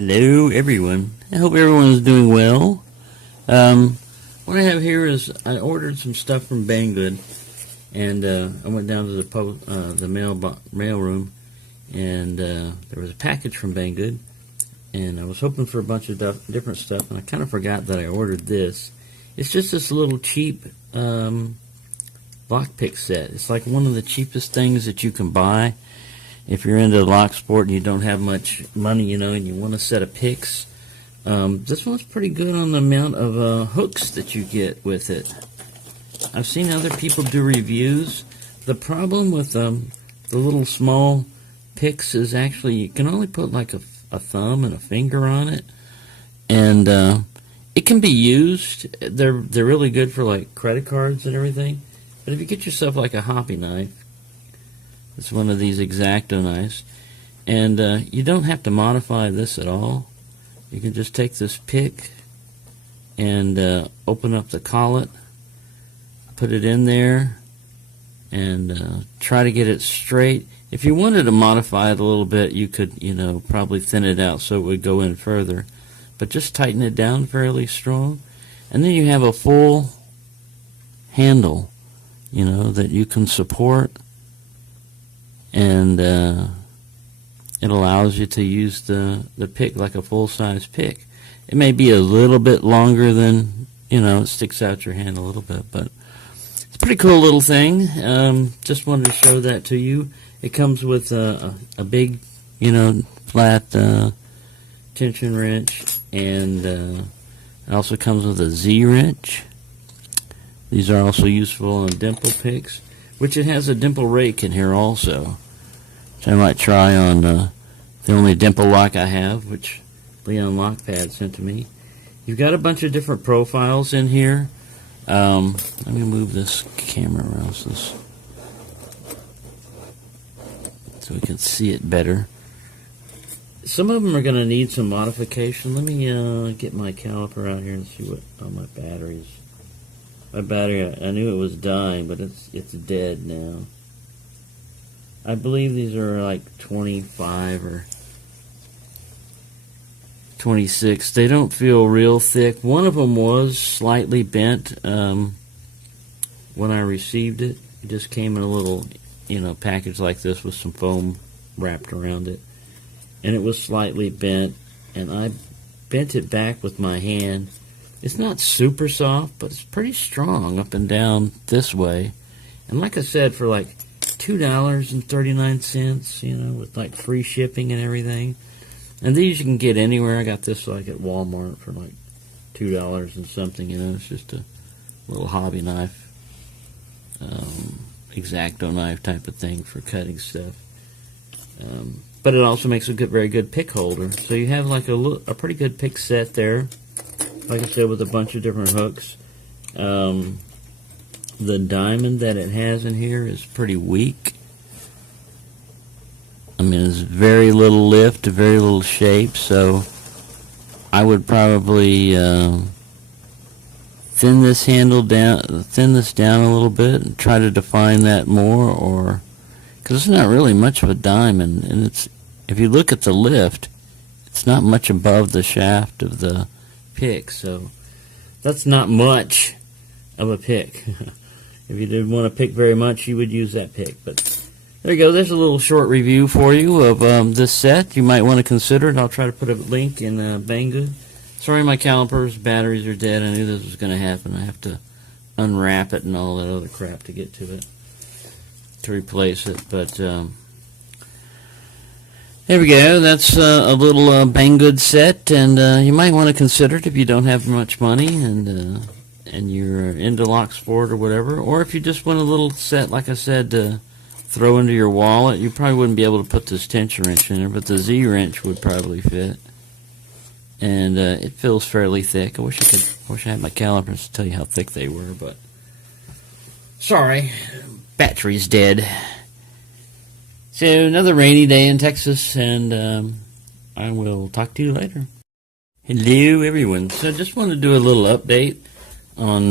Hello everyone. I hope everyone's doing well. What I have here is I ordered some stuff from BangGood, and I went down to the mail room, and there was a package from BangGood, and I was hoping for a bunch of different stuff, and I kind of forgot that I ordered this. It's just this little cheap lockpick set. It's like one of the cheapest things that you can buy if you're into lock sport and you don't have much money, and you want a set of picks. This one's pretty good on the amount of hooks that you get with it. I've seen other people do reviews. The problem with the little small picks is actually you can only put like a thumb and a finger on it, and it can be used. They're really good for like credit cards and everything. But if you get yourself like a hobby knife, it's one of these X-Acto knives, and you don't have to modify this at all. You can just take this pick and open up the collet, put it in there, and try to get it straight. If you wanted to modify it a little bit, you could, probably thin it out so it would go in further. But just tighten it down fairly strong, and then you have a full handle, that you can support. And it allows you to use the pick like a full-size pick. It may be a little bit longer than, it sticks out your hand a little bit, but it's a pretty cool little thing. Just wanted to show that to you. It comes with a big, flat tension wrench, and it also comes with a Z-wrench. These are also useful on Dimple picks, which it has a Dimple rake in here also, which I might try on the only Dimple lock I have, which Leon Lockpad sent to me. You've got a bunch of different profiles in here. Let me move this camera around so we can see it better. Some of them are going to need some modification. Let me get my caliper out here and see what my batteries. My battery, I knew it was dying, but it's dead now. I believe these are like 25 or 26. They don't feel real thick. One of them was slightly bent when I received it. It just came in a little, package like this with some foam wrapped around it. And it was slightly bent, and I bent it back with my hand. It's not super soft, but it's pretty strong up and down this way. And like I said, for like $2.39, with like free shipping and everything. And these you can get anywhere. I got this like at Walmart for like $2 and something, It's just a little hobby knife, X-Acto knife type of thing for cutting stuff. But it also makes a very good pick holder. So you have like a pretty good pick set there. Like I said, with a bunch of different hooks. The diamond that it has in here is pretty weak. I mean, it's very little lift, very little shape, so I would probably thin this down a little bit and try to define that more, or because it's not really much of a diamond, and if you look at the lift, it's not much above the shaft of the pick, so that's not much of a pick. If you didn't want to pick very much, you would use that pick. But there you go. There's a little short review for you of this set. You might want to consider it. I'll try to put a link in BangGood. Sorry, my calipers batteries are dead. I knew this was going to happen. I have to unwrap it and all that other crap to get to it, to replace it. But there we go. That's a little BangGood set, and you might want to consider it if you don't have much money and you're into lock sport or whatever. Or if you just want a little set, like I said, to throw into your wallet. You probably wouldn't be able to put this tension wrench in there, but the Z-wrench would probably fit. And it feels fairly thick. I wish I had my calipers to tell you how thick they were, but sorry, battery's dead. So, another rainy day in Texas, and I will talk to you later. Hello, everyone. So, I just wanted to do a little update on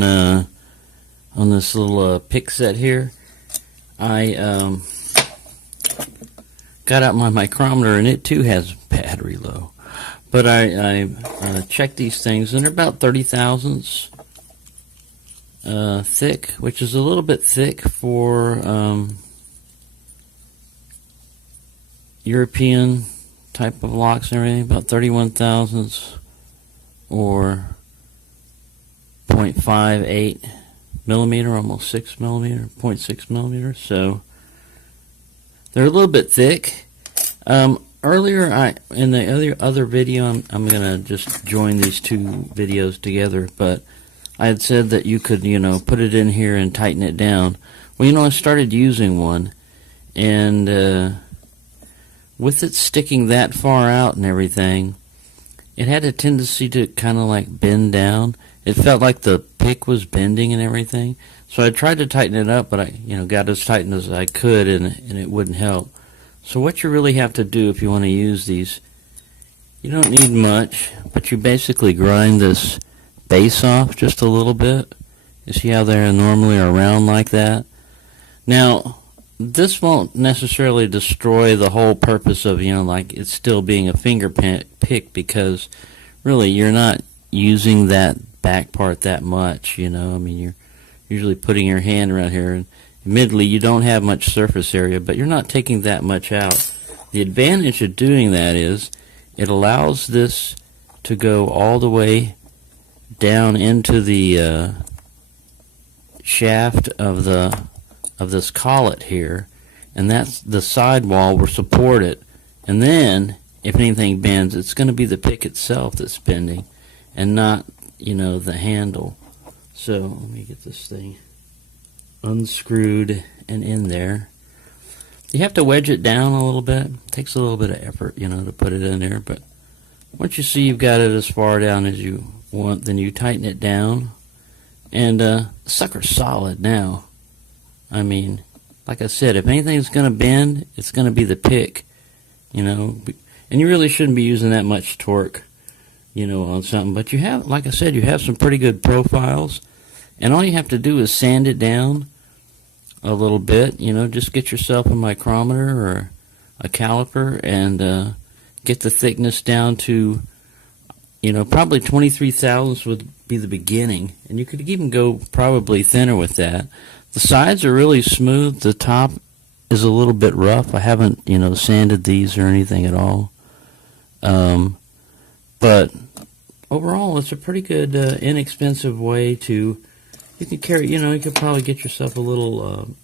this little pick set here. I got out my micrometer, and it too has battery low. But I checked these things, and they're about 30 thousandths thick, which is a little bit thick for European type of locks and everything. About 31 thousandths or 0.58 millimeter, almost 6 millimeter, 0.6 millimeter. So they're a little bit thick. Earlier, in the other video, I'm gonna just join these two videos together, but I had said that you could, put it in here and tighten it down. Well, I started using one, and with it sticking that far out and everything, it had a tendency to kind of like bend down. It felt like the pick was bending and everything. So I tried to tighten it up, but I, got as tight as I could, and it wouldn't help. So what you really have to do if you want to use these, you don't need much, but you basically grind this base off just a little bit. You see how they're normally around like that? Now, this won't necessarily destroy the whole purpose of, like it still being a finger pick, because really you're not using that back part that much, you're usually putting your hand around here, and admittedly you don't have much surface area, but you're not taking that much out. The advantage of doing that is it allows this to go all the way down into the shaft of this collet here, and that's the sidewall will support it. And then if anything bends, it's going to be the pick itself that's bending, and not the handle. So let me get this thing unscrewed and in there. You have to wedge it down a little bit. It takes a little bit of effort, to put it in there, but once you see you've got it as far down as you want, then you tighten it down, and the sucker's solid now. I mean, like I said, if anything's going to bend, it's going to be the pick, and you really shouldn't be using that much torque, on something. But you have, like I said, you have some pretty good profiles, and all you have to do is sand it down a little bit, just get yourself a micrometer or a caliper and get the thickness down to, probably 23 thousandths would be the beginning, and you could even go probably thinner with that. The sides are really smooth. The top is a little bit rough. I haven't, sanded these or anything at all. But overall, it's a pretty good, inexpensive way to, you can carry, you could probably get yourself a little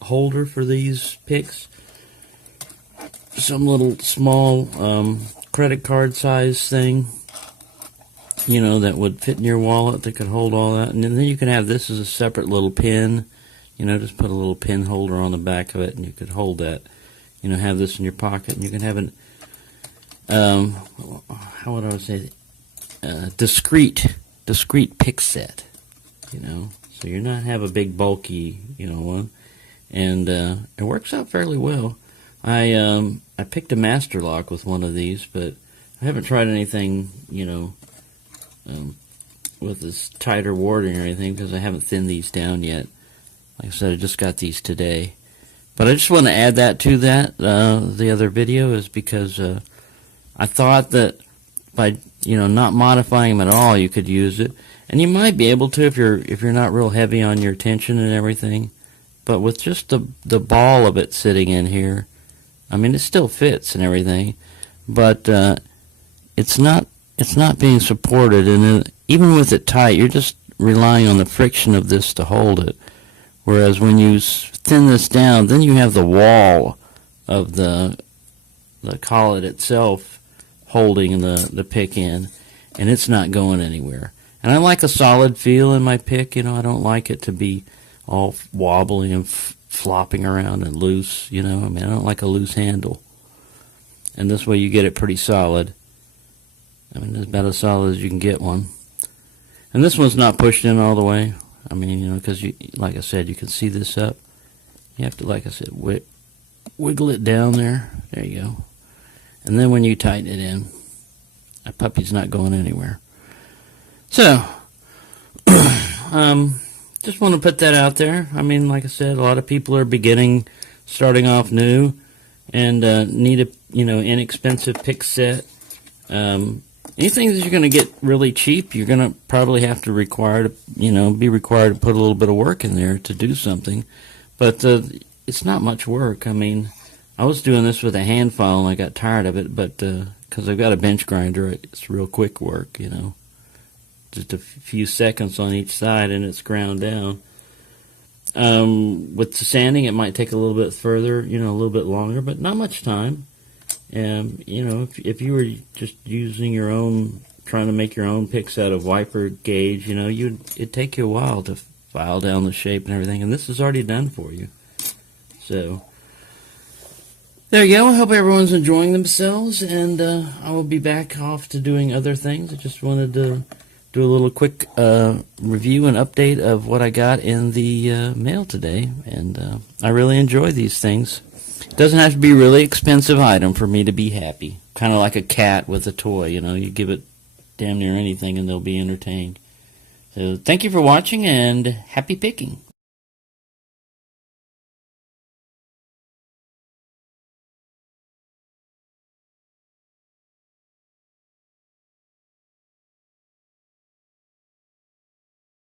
holder for these picks. Some little small credit card size thing, that would fit in your wallet that could hold all that. And then you can have this as a separate little pin. Just put a little pin holder on the back of it, and you could hold that. Have this in your pocket, and you can have an, how would I say, discreet pick set. So you're not have a big bulky, one, and it works out fairly well. I picked a master lock with one of these, but I haven't tried anything, with this tighter warding or anything, because I haven't thinned these down yet. Like I said, I just got these today. But I just want to add that to that. The other video is because I thought that by not modifying them at all, you could use it, and you might be able to if you're not real heavy on your tension and everything. But with just the ball of it sitting in here, I mean, it still fits and everything, but it's not being supported, and even with it tight, you're just relying on the friction of this to hold it. Whereas when you thin this down, then you have the wall of the collet itself holding the pick in, and it's not going anywhere. And I like a solid feel in my pick. I don't like it to be all wobbly and flopping around and loose. I don't like a loose handle. And this way you get it pretty solid. I mean, it's about as solid as you can get one. And this one's not pushed in all the way. I mean, because like I said, you can see this up. You have to, like I said, wiggle it down there. There you go. And then when you tighten it in, that puppy's not going anywhere. So, just want to put that out there. I mean, like I said, a lot of people are starting off new, and need a inexpensive pick set. Anything that you're going to get really cheap, you're going to probably have to be required to put a little bit of work in there to do something. But it's not much work. I mean, I was doing this with a hand file and I got tired of it, but because I've got a bench grinder, it's real quick work, just a few seconds on each side and it's ground down. With the sanding, it might take a little bit further, a little bit longer, but not much time. And, if you were just using your own, trying to make your own picks out of wiper gauge, it'd take you a while to file down the shape and everything, and this is already done for you. So, there you go. I hope everyone's enjoying themselves, and I will be back off to doing other things. I just wanted to do a little quick review and update of what I got in the mail today, and I really enjoy these things. It doesn't have to be a really expensive item for me to be happy. Kind of like a cat with a toy, you give it damn near anything and they'll be entertained. So thank you for watching and happy picking.